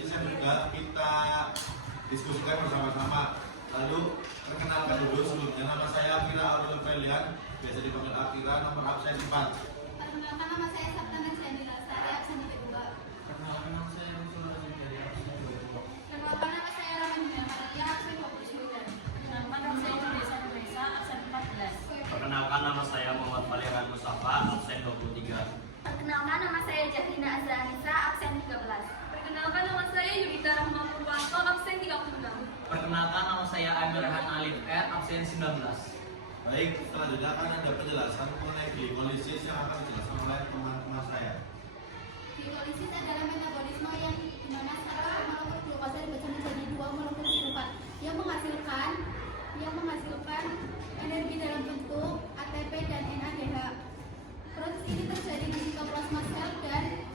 glisisnya juga kita diskusikan bersama-sama. Lalu perkenalkan dulu sebelumnya, nama saya Akira Aurel Felian, biasa dipanggil Akira, nomor absen 4. Perkenalkan, nama saya Sabtana Chandila Sari, absen 2. Perkenalkan, nama saya Rusula Rasidari, absen 22. Perkenalkan, nama saya Rahman Maria, absen 29. Perkenalkan, nama saya Judesa Nuresa, absen 14. Perkenalkan, nama saya Muhammad Paliran Mustafa, absen 23. Perkenalkan, nama saya Jahrina Azranisa, absen 13. Perkenalkan, nama saya Yudita Rahma Purwanto, absen 36. Perkenalkan, nama saya Amirhan Alif R, absen 19. Baik, selanjutnya akan ada penjelasan mengenai glikolisis yang akan dijelaskan oleh teman-teman saya. Glikolisis adalah metabolisme yang dimana satu molekul glukosa dipecah menjadi 2 molekul pirufat yang menghasilkan energi dalam bentuk ATP dan NADH. Proses ini terjadi di sitoplasma sel dan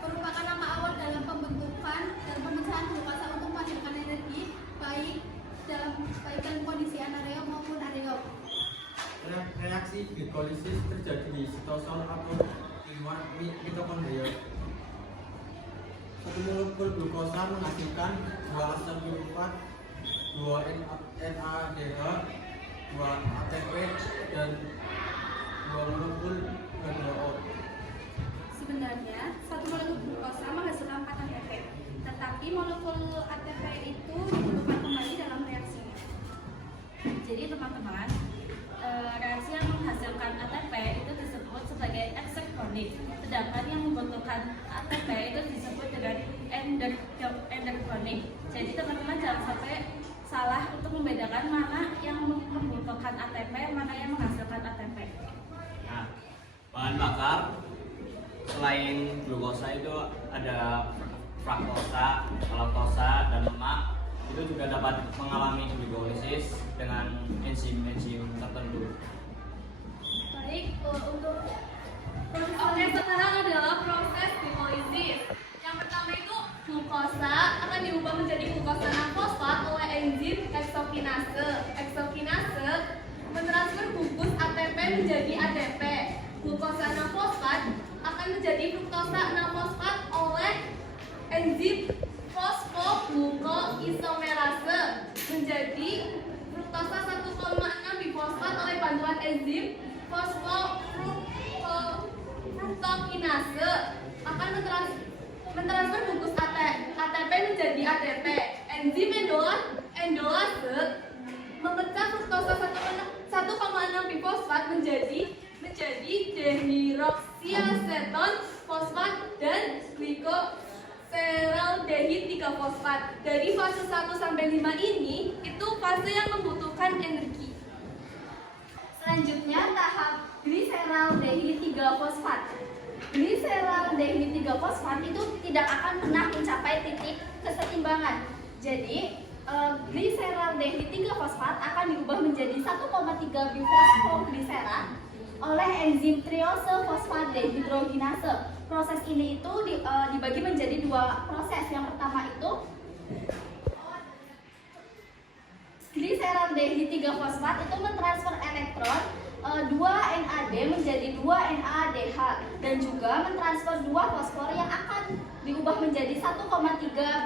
merupakan nama awal dalam pembentukan dan pemecahan glukosa untuk menghasilkan energi baik dalam kondisi anaerob maupun aerob. Reaksi glikolisis terjadi di sitosol atau lingkungan mitokondria. Satu molekul glukosa menghasilkan 2 asam pirufat, 2 NADH, 2 ATP, dan 2 molekul H2O. Sebenarnya, satu molekul glukosa menghasilkan 4 ATP, tetapi molekul ATP itu dibutuhkan kembali dalam reaksinya. Jadi teman-teman, reaksi yang menghasilkan ATP itu disebut sebagai eksergonik, sedangkan yang membutuhkan ATP itu disebut dengan endergonik. Jadi teman-teman jangan sampai salah untuk membedakan mana yang membutuhkan ATP, mana yang menghasilkan ATP. Nah, bahan bakar selain glukosa itu ada fruktosa, laktosa, dan lemak. Itu juga dapat mengalami glikolisis dengan enzim-enzim tertentu. Baik, Oke, sekarang adalah proses glikolisis. Yang pertama itu glukosa akan diubah menjadi glukosa 6-fosfat oleh enzim heksokinase. Heksokinase mentransfer gugus ATP menjadi ADP. Glukosa 6-fosfat akan menjadi fruktosa 6-fosfat oleh enzim fosfoglukoisomerase menjadi fruktosa 1,6 bifosfat oleh bantuan enzim fosfofruktokinase akan mentransfer gugus ATP menjadi ADP. Enzim endolase memecah fruktosa 1,6 bifosfat menjadi dehidroksiaseton fosfat dan glikoseraldehid 3-fosfat. Dari fase 1 sampai 5 ini itu fase yang membutuhkan energi. Selanjutnya tahap gliseraldehid 3-fosfat. Gliseraldehid 3-fosfat itu tidak akan pernah mencapai titik kesetimbangan. Jadi gliseraldehid 3-fosfat akan diubah menjadi 1,3 bifosfogliserat oleh enzim triose fosfat dehidrogenase. Proses ini itu dibagi menjadi 2 proses. Yang pertama itu gliseraldehid 3-fosfat itu mentransfer elektron 2 NAD menjadi 2 NADH dan juga mentransfer 2 fosfor yang akan diubah menjadi 1,3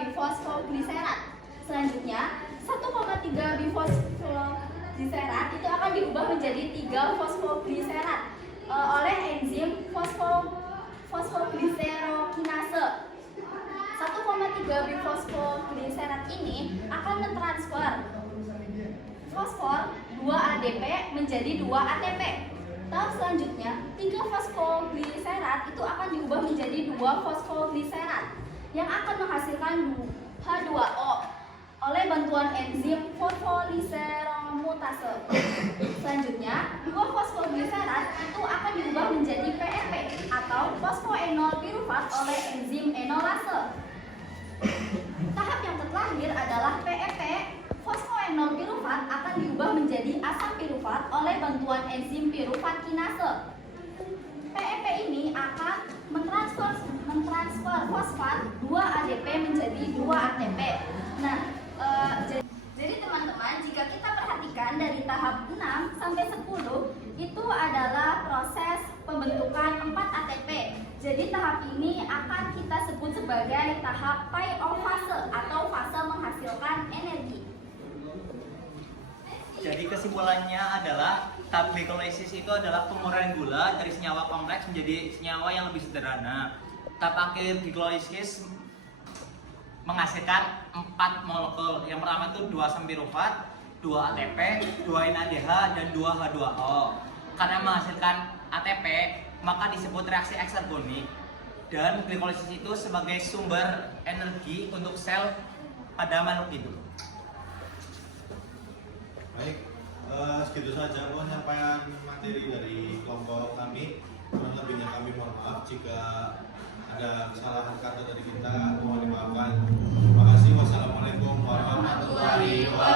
bifosfogliserat. Selanjutnya 1,3 bifosfogliserat itu akan diubah menjadi 3 fosfogliserat oleh enzim fosfogliserokinase. 1,3 bifosfogliserat ini akan mentransfer fosfor 2 ADP menjadi 2 ATP. Tahap selanjutnya 3 fosfogliserat itu akan diubah menjadi 2 fosfogliserat yang akan menghasilkan H2O oleh bantuan enzim fosfoliseromutase. Selanjutnya 2 fosfogliserat itu akan diubah menjadi PEP atau fosfoenol pirufat oleh enzim enolase. Tahap yang terakhir adalah PEP. Fosfoenol pirufat akan diubah menjadi asam pirufat oleh bantuan enzim pirufat kinase. PEP ini akan mentransfer fosfat 2 ADP menjadi 2 ATP. Nah, jadi teman-teman, jika kita perhatikan dari tahap 6 sampai 10 itu adalah proses pembentukan 4 ATP. Jadi tahap ini akan kita sebut sebagai tahap Pi-O5 Jadi kesimpulannya adalah tahap glikolisis itu adalah penguraian gula dari senyawa kompleks menjadi senyawa yang lebih sederhana. Tahap akhir glikolisis menghasilkan 4 molekul. Yang pertama itu 2 asam pirufat, 2 ATP, 2 NADH, dan 2 H2O. Karena menghasilkan ATP, maka disebut reaksi eksergonik. Dan glikolisis itu sebagai sumber energi untuk sel pada makhluk hidup. Baik, segitu saja penyampaian materi dari kelompok kami. Kurang lebihnya kami mohon maaf jika ada kesalahan kata dari kita, mohon dimaafkan. Terima kasih. Wassalamualaikum warahmatullahi wabarakatuh.